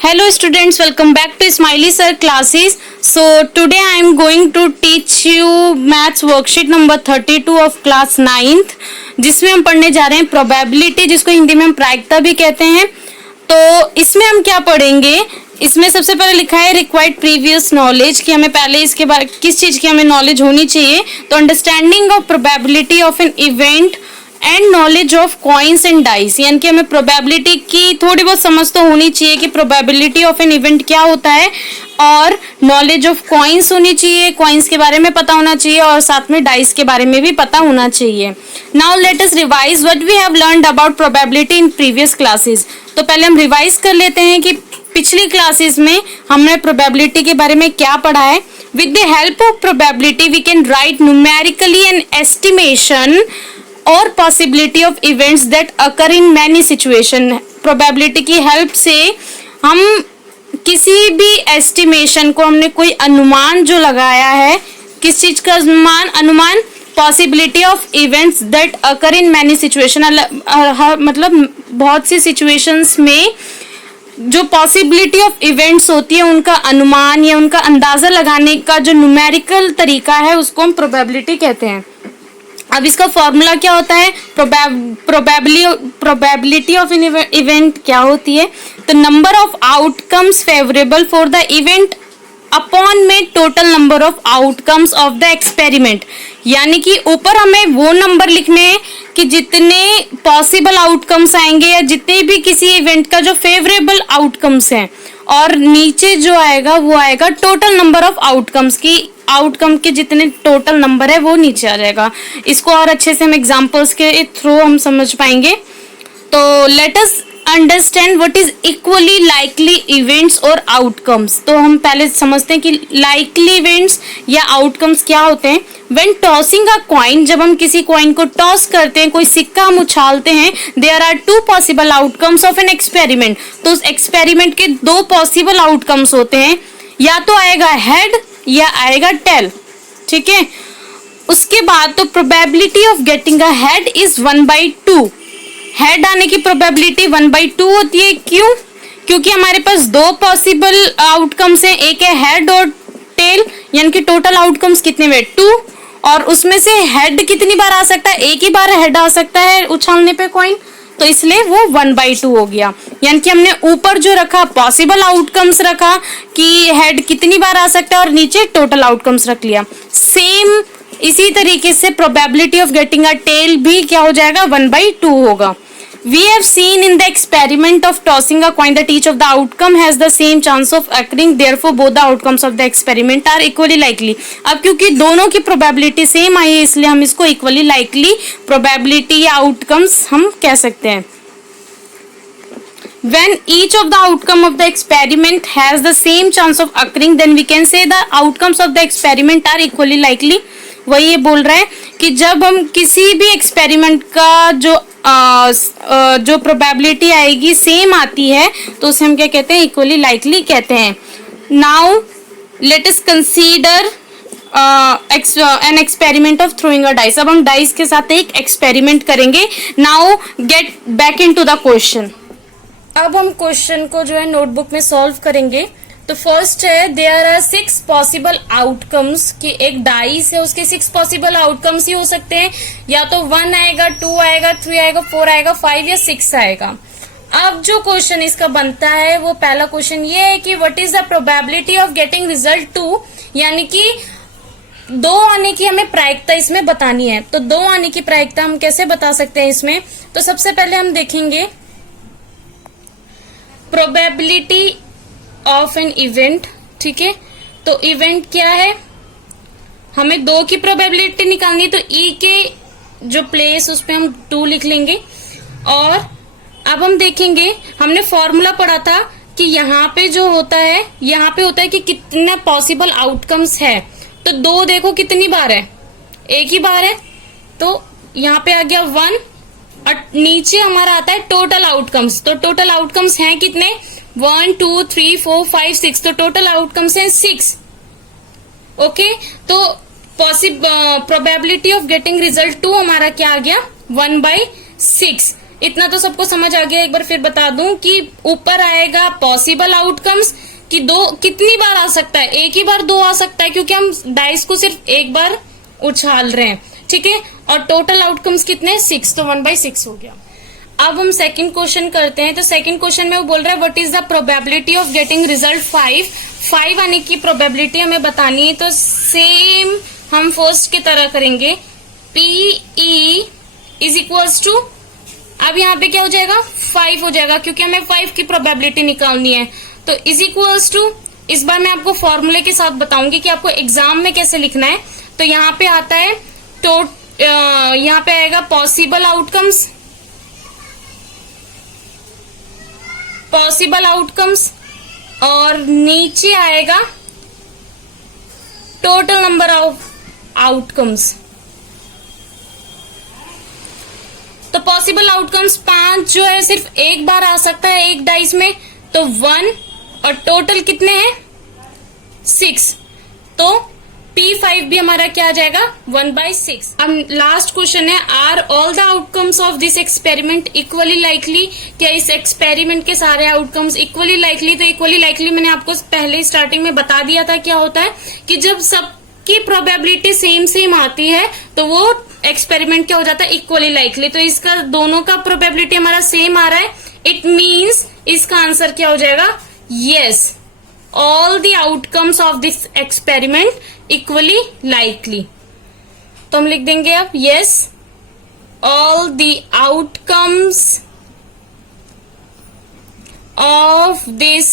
Hello students, welcome back to Smiley Sir classes. So today I am going to teach you maths worksheet number 32 of class 9th, जिसमें हम पढ़ने जा रहे हैं probability, जिसको हिंदी में हम प्रायिकता भी कहते हैं। तो इसमें हम क्या पढ़ेंगे, इसमें सबसे पहले लिखा है रिक्वायर्ड प्रीवियस नॉलेज, कि हमें पहले इसके बारे किस चीज की हमें नॉलेज होनी चाहिए। तो understanding of probability of an event and knowledge of coins and dice, यानी कि हमें प्रोबेबिलिटी की थोड़ी बहुत समझ तो होनी चाहिए कि प्रोबेबिलिटी ऑफ एन इवेंट क्या होता है, और नॉलेज ऑफ कॉइन्स होनी चाहिए, कॉइन्स के बारे में पता होना चाहिए, और साथ में डाइस के बारे में भी पता होना चाहिए। Now let us revise what we have learned about probability in previous classes. तो पहले हम रिवाइज कर लेते हैं कि पिछली क्लासेस में हमने प्रोबेबिलिटी के बारे में क्या पढ़ा है। With the help of probability we can write numerically an estimation और possibility of events that occur in many situation. Probability की हेल्प से हम किसी भी एस्टिमेशन को, हमने कोई अनुमान जो लगाया है, किस चीज का अनुमान possibility of events that occur in many situation, मतलब बहुत सी सिचुएशंस में जो पॉसिबिलिटी ऑफ इवेंट्स होती है उनका अनुमान या उनका अंदाजा लगाने का जो न्यूमेरिकल तरीका है उसको हम प्रोबेबिलिटी कहते हैं। अब इसका फॉर्मूला क्या होता है, प्रोबेबिलिटी ऑफ एन इवेंट क्या होती है, तो number of outcomes favourable for the event upon में total number of outcomes of the experiment. यानी कि ऊपर हमें वो नंबर लिखने हैं कि जितने पॉसिबल आउटकम्स आएंगे या जितने भी किसी इवेंट का जो फेवरेबल आउटकम्स हैं, और नीचे जो आएगा वो आएगा टोटल नंबर ऑफ आउटकम्स की, आउटकम के जितने टोटल नंबर है वो नीचे आ जाएगा। इसको और अच्छे से हम एग्जांपल्स के थ्रू हम समझ पाएंगे। तो let us understand what is equally likely events और आउटकम्स। तो हम पहले समझते हैं कि लाइकली इवेंट्स या आउटकम्स क्या होते हैं। व्हेन टॉसिंग अ कॉइन, जब हम किसी कॉइन को टॉस करते हैं, कोई सिक्का हम उछालते हैं, there are two possible outcomes of an experiment. तो उस एक्सपेरिमेंट के दो पॉसिबल आउटकम्स होते हैं, या तो आएगा हेड या आएगा टेल, ठीक है। उसके बाद तो probability of getting a head is 1/2। Head आने की प्रोबेबिलिटी 1/2 होती है। क्यों? क्योंकि हमारे पास दो पॉसिबल आउटकम्स हैं, एक है हेड और टेल, यानी कि टोटल आउटकम्स कितने हुए 2, और उसमें से हेड कितनी बार आ सकता है, एक ही बार हेड आ सकता है उछालने पे कॉइन, तो इसलिए वो 1/2 हो गया। यानी कि हमने ऊपर जो रखा पॉसिबल आउटकम्स रखा कि हेड कितनी बार आ सकता है, और नीचे टोटल आउटकम्स रख लिया। सेम इसी तरीके से probability of getting a tail भी क्या हो जाएगा, 1/2 होगा। We have seen in the experiment of tossing a coin that each of the outcome has the same chance of occurring, therefore both the outcomes of the experiment are equally likely। अब क्योंकि दोनों की probability same आई है, इसलिए हम इसको equally likely probability या outcomes हम कह सकते हैं। When each of the outcome of the experiment has the same chance of occurring, then we can say the outcomes of the experiment are equally likely। वही ये बोल रहा है कि जब हम किसी भी एक्सपेरिमेंट का जो प्रोबेबिलिटी आएगी सेम आती है, तो उसे हम क्या कहते हैं, इक्वली लाइकली कहते हैं। Now let us consider an experiment of throwing a dice. अब हम डाइस के साथ एक एक्सपेरिमेंट करेंगे। Now get back into the question. अब हम क्वेश्चन को जो है नोटबुक में सॉल्व करेंगे। तो फर्स्ट है, देयर आर 6 पॉसिबल आउटकम्स, कि एक डाइस है उसके 6 पॉसिबल आउटकम्स ही हो सकते हैं, या तो 1 आएगा, 2 आएगा, 3 आएगा, 4 आएगा, 5 या 6 आएगा। अब जो क्वेश्चन इसका बनता है वो पहला क्वेश्चन ये है कि what is the probability of getting result 2, यानी कि 2 आने की हमें प्रायिकता इसमें बतानी है। तो 2 आने की प्रायिकता हम कैसे बता सकते हैं इसमें, तो सबसे पहले हम देखेंगे प्रोबेबिलिटी ऑफ एन इवेंट, ठीक है। तो इवेंट क्या है, हमें 2 की प्रोबेबिलिटी निकालनी है, तो ई के जो प्लेस उस पे हम 2 लिख लेंगे। और अब हम देखेंगे, हमने फॉर्मूला पढ़ा था कि यहाँ पे जो होता है, यहाँ पे होता है कि कितना पॉसिबल आउटकम्स है। तो 2 देखो कितनी बार है, एक ही बार है, तो यहाँ पे आ गया 1, और नीचे हमारा आता है टोटल आउटकम्स। तो टोटल आउटकम्स हैं कितने, 1 2 3 4 5 6, तो टोटल आउटकम्स हैं 6। ओके, तो प्रोबेबिलिटी ऑफ गेटिंग रिजल्ट 2 हमारा क्या आ गया, 1/6। इतना तो सबको समझ आ गया। एक बार फिर बता दूं कि ऊपर आएगा पॉसिबल आउटकम्स कि दो कितनी बार आ सकता है, एक ही बार दो आ सकता है क्योंकि हम डाइस को सिर्फ एक बार उछाल रहे हैं, ठीक है। और टोटल आउटकम्स कितने, 6, तो 1/6 हो गया। अब हम सेकंड क्वेश्चन करते हैं। तो सेकंड क्वेश्चन में वो बोल रहा है what is the probability of getting result 5 आने की प्रोबेबिलिटी हमें बतानी है। तो सेम हम फर्स्ट की तरह करेंगे, PE इज इक्वल्स टू, अब यहाँ पे क्या हो जाएगा 5 हो जाएगा क्योंकि हमें 5 की प्रोबेबिलिटी निकालनी है। तो इज इक्वल्स टू, इस बार मैं आपको फॉर्मूले के साथ बताऊंगी कि आपको एग्जाम में कैसे लिखना है। तो यहाँ पे आता है यहाँ पे आएगा पॉसिबल आउटकम्स और नीचे आएगा टोटल नंबर ऑफ आउटकम्स। तो पॉसिबल आउटकम्स 5 जो है सिर्फ एक बार आ सकता है एक डाइस में, तो 1, और टोटल कितने हैं 6, तो P5 भी हमारा क्या आ जाएगा 1/6। अब लास्ट क्वेश्चन है, are all the outcomes of this experiment equally likely, क्या इस एक्सपेरिमेंट के सारे आउटकम्स इक्वली लाइकली। तो इक्वली लाइकली मैंने आपको पहले स्टार्टिंग में बता दिया था क्या होता है कि जब सबकी प्रोबेबिलिटी सेम आती है तो वो एक्सपेरिमेंट क्या हो जाता है इक्वली लाइकली। तो इसका दोनों का प्रोबेबिलिटी हमारा सेम आ रहा है, इट मीन्स इसका आंसर क्या हो जाएगा, yes all the outcomes of this experiment equally likely. तो हम लिख देंगे अब yes all the outcomes of this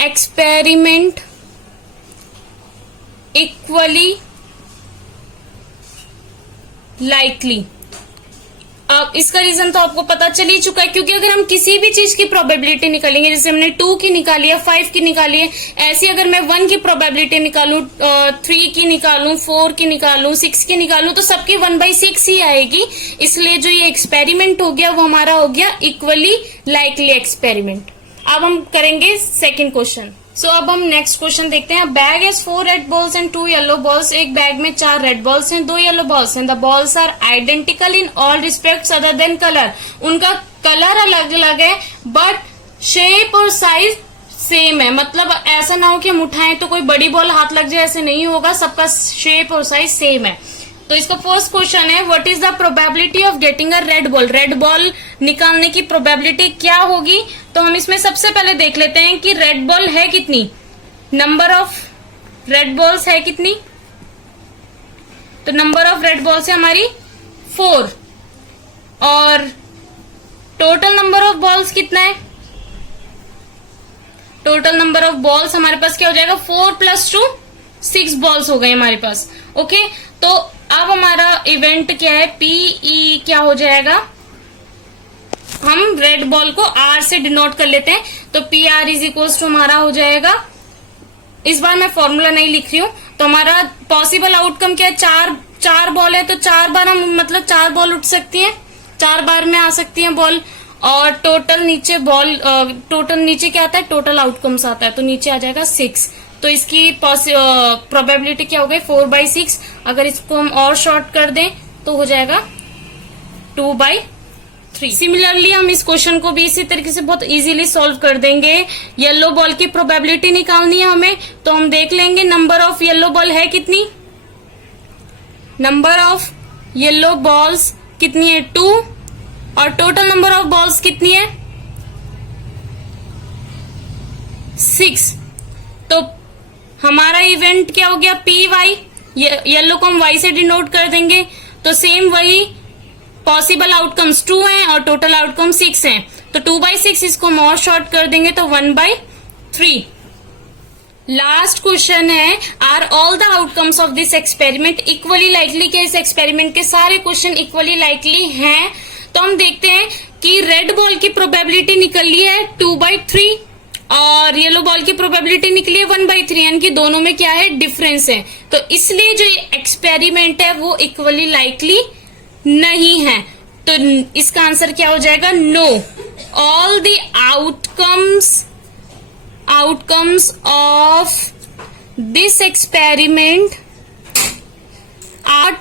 experiment equally likely. अब इसका रीजन तो आपको पता चल ही चुका है क्योंकि अगर हम किसी भी चीज की प्रोबेबिलिटी निकालेंगे, जैसे हमने 2 की निकाली है, 5 की निकाली है, ऐसी अगर मैं 1 की प्रोबेबिलिटी निकालूं, 3 की निकालूं, 4 की निकालूं, 6 की निकालूं, तो सबकी 1/6 ही आएगी। इसलिए जो ये एक्सपेरिमेंट हो गया वो हमारा हो गया इक्वली लाइकली एक्सपेरिमेंट। अब हम करेंगे सेकेंड क्वेश्चन। सो अब हम नेक्स्ट क्वेश्चन देखते हैं। Bag has 4 red balls and 2 yellow balls. एक बैग में 4 रेड बॉल्स हैं, 2 येलो बॉल्स हैं। The balls are identical in all respects other than colour. उनका कलर अलग अलग है बट शेप और साइज सेम है। मतलब ऐसा ना हो कि हम उठाएं तो कोई बड़ी बॉल हाथ लग जाए, ऐसे नहीं होगा, सबका शेप और साइज सेम है। तो इसका फर्स्ट क्वेश्चन है what is the probability of getting a red ball. Red ball निकालने की प्रोबेबिलिटी क्या होगी। तो हम इसमें सबसे पहले देख लेते हैं कि रेड बॉल है कितनी, नंबर ऑफ रेड बॉल्स है कितनी। तो नंबर ऑफ रेड बॉल्स है हमारी 4 और टोटल नंबर ऑफ बॉल्स कितना है, टोटल नंबर ऑफ बॉल्स हमारे पास क्या हो जाएगा 4 + 2 6 बॉल्स हो गए हमारे पास। ओके, तो अब हमारा इवेंट क्या है, PE क्या हो जाएगा, हम रेड बॉल को R से डिनोट कर लेते हैं। तो PR इज इक्वल्स टू हमारा हो जाएगा, इस बार मैं फॉर्मूला नहीं लिख रही हूं। तो हमारा पॉसिबल आउटकम क्या है, 4 बॉल है तो 4 बार हम मतलब 4 बॉल उठ सकती है, 4 बार में आ सकती है बॉल। और टोटल नीचे बॉल टोटल नीचे क्या आता है, टोटल आउटकम्स आता है, तो नीचे आ जाएगा 6। तो इसकी प्रोबेबिलिटी क्या हो गई 4/6। अगर इसको हम और शॉर्ट कर दें तो हो जाएगा 2/3। सिमिलरली हम इस क्वेश्चन को भी इसी तरीके से बहुत इजीली सॉल्व कर देंगे। येलो बॉल की प्रोबेबिलिटी निकालनी है हमें, तो हम देख लेंगे नंबर ऑफ येलो बॉल है कितनी, नंबर ऑफ येलो बॉल्स कितनी है 2 और टोटल नंबर ऑफ बॉल्स कितनी है 6। तो हमारा इवेंट क्या हो गया PY, येलो को हम Y से डिनोट कर देंगे। तो सेम वही पॉसिबल आउटकम्स 2 हैं और टोटल आउटकम 6 हैं, तो 2/6 इसको हम और शॉर्ट कर देंगे तो 1/3। लास्ट क्वेश्चन है are all the outcomes of this experiment equally likely. क्या इस एक्सपेरिमेंट के सारे क्वेश्चन इक्वली लाइकली हैं। तो हम देखते हैं कि रेड बॉल की प्रोबेबिलिटी निकली है 2/3 और येलो बॉल की प्रोबेबिलिटी निकली है 1/3, यानी कि दोनों में क्या है डिफरेंस है। तो इसलिए जो ये एक्सपेरिमेंट है वो इक्वली लाइकली नहीं है। तो इसका आंसर क्या हो जाएगा, no all the outcomes of this experiment are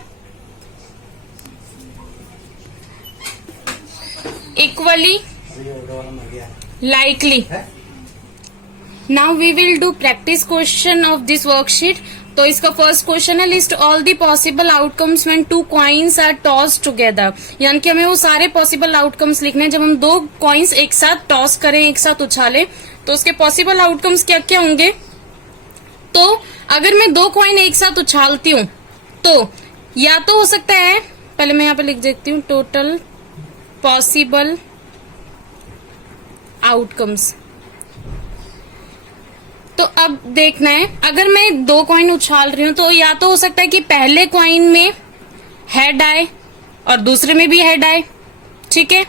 equally likely. Now we will do practice question of this worksheet. तो इसका फर्स्ट क्वेश्चन है list all the possible outcomes when two coins are toss together, यानी कि हमें वो सारे possible outcomes लिखने हैं जब हम दो कॉइन्स एक साथ टॉस करें, एक साथ उछालें, तो उसके पॉसिबल आउटकम्स क्या क्या होंगे। तो अगर मैं दो कॉइन एक साथ उछालती हूँ तो या तो हो सकता है, पहले मैं यहाँ पे लिख देती हूँ टोटल पॉसिबल आउटकम्स। तो अब देखना है, अगर मैं दो कॉइन उछाल रही हूं तो या तो हो सकता है कि पहले कॉइन में हेड आए और दूसरे में भी हेड आए, ठीक है,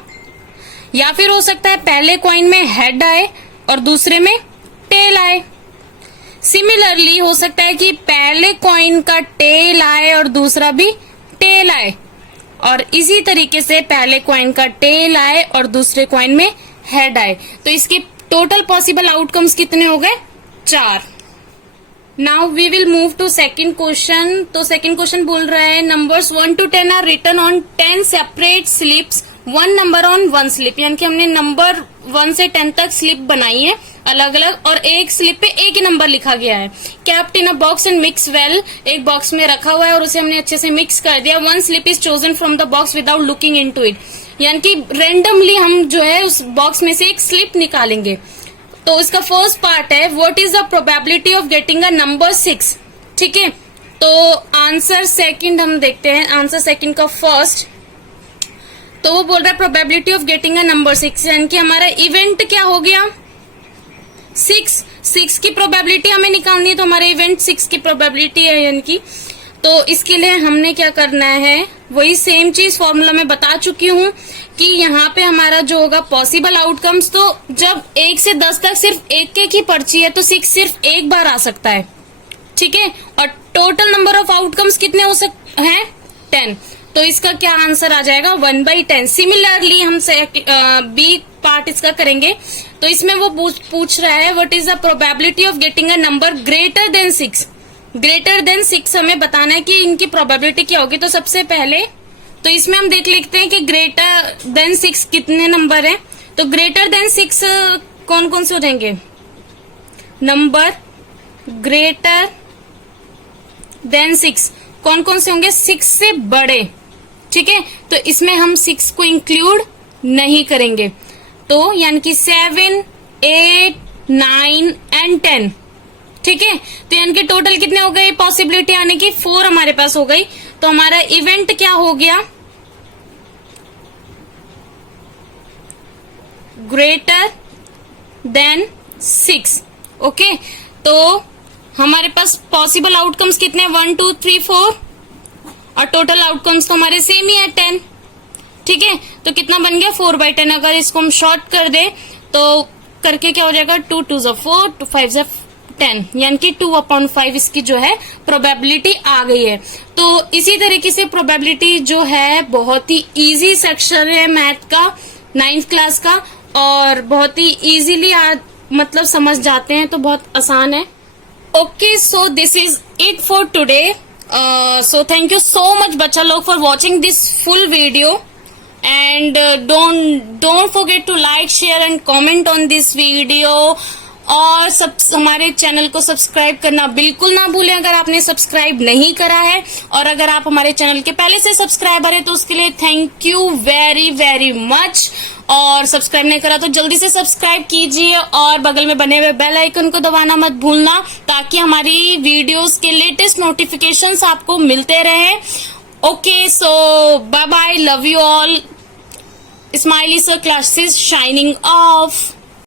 या फिर हो सकता है पहले कॉइन में हेड आए और दूसरे में टेल आए। सिमिलरली हो सकता है कि पहले कॉइन का टेल आए और दूसरा भी टेल आए, और इसी तरीके से पहले कॉइन का टेल आए और दूसरे कॉइन में हेड आए। तो इसके टोटल पॉसिबल आउटकम्स कितने हो गए, 4। Now we will move to second question. तो सेकेंड क्वेश्चन बोल रहा है numbers 1 to 10 are written on 10 separate slips, 1 number on 1 slip, यानी कि हमने नंबर 1 से 10 तक स्लिप बनाई है अलग अलग, और एक स्लिप पे एक ही नंबर लिखा गया है। Kept in a box and mix well, एक बॉक्स में रखा हुआ है और उसे हमने अच्छे से मिक्स कर दिया। 1 slip is chosen from the box without looking into it, यानी कि रेंडमली हम जो है उस बॉक्स में से एक स्लिप निकालेंगे। तो इसका फर्स्ट पार्ट है what is the probability of getting a number 6, ठीक है। तो आंसर सेकंड हम देखते हैं, आंसर सेकंड का फर्स्ट, तो वो बोल रहा है probability of getting a number 6, यानी कि हमारा इवेंट क्या हो गया 6 की प्रोबेबिलिटी हमें निकालनी है, तो हमारा इवेंट 6 की प्रोबेबिलिटी है, यानी कि तो इसके लिए हमने क्या करना है, वही सेम चीज फॉर्मूला में बता चुकी हूँ कि यहाँ पे हमारा जो होगा पॉसिबल आउटकम्स, तो जब 1 से 10 तक सिर्फ एक ही पर्ची है तो 6 सिर्फ एक बार आ सकता है, ठीक है, और टोटल नंबर ऑफ आउटकम्स कितने हो सकते हैं 10, तो इसका क्या आंसर आ जाएगा 1/10। सिमिलरली हम बी पार्ट इसका करेंगे, तो इसमें वो पूछ रहा है what is the probability of getting a number greater than 6, greater than 6 हमें बताना है कि इनकी प्रोबेबिलिटी क्या होगी। तो सबसे पहले तो इसमें हम लिखते हैं कि ग्रेटर देन 6 कितने नंबर हैं, तो ग्रेटर देन 6 कौन कौन से हो जाएंगे, नंबर ग्रेटर देन 6 कौन कौन से होंगे, 6 से बड़े, ठीक है, तो इसमें हम 6 को इंक्लूड नहीं करेंगे, तो यानी कि 7, 8, 9 एंड 10, ठीक है। तो यानी कि टोटल कितने हो गए पॉसिबिलिटी आने की, 4 हमारे पास हो गई। तो हमारा इवेंट क्या हो गया, ग्रेटर देन 6, ओके। तो हमारे पास पॉसिबल आउटकम्स कितने 1, 2, 3, 4, और टोटल आउटकम्स तो हमारे सेम ही है 10, ठीक है। तो कितना बन गया 4/10। अगर इसको हम शॉर्ट कर दे तो करके क्या हो जाएगा 2 2 4, 2 5 10, यानी कि 2/5 इसकी जो है प्रोबेबिलिटी आ गई है। तो इसी तरीके से प्रोबेबिलिटी जो है बहुत ही इजी सेक्शन है मैथ का 9th क्लास का, और बहुत ही इजीली मतलब समझ जाते हैं, तो बहुत आसान है। Okay, so this is it for today. So thank you so much बच्चा लोग for watching this full video, and don't forget to like, share and comment on this video, और हमारे चैनल को सब्सक्राइब करना बिल्कुल ना भूलें अगर आपने सब्सक्राइब नहीं करा है, और अगर आप हमारे चैनल के पहले से सब्सक्राइबर है तो उसके लिए thank you very very much, और सब्सक्राइब नहीं करा तो जल्दी से सब्सक्राइब कीजिए और बगल में बने हुए बेल आइकन को दबाना मत भूलना, ताकि हमारी वीडियोस के लेटेस्ट नोटिफिकेशंस आपको मिलते रहे। Okay, so bye bye, love you all. Smiley Sir Classes shining off.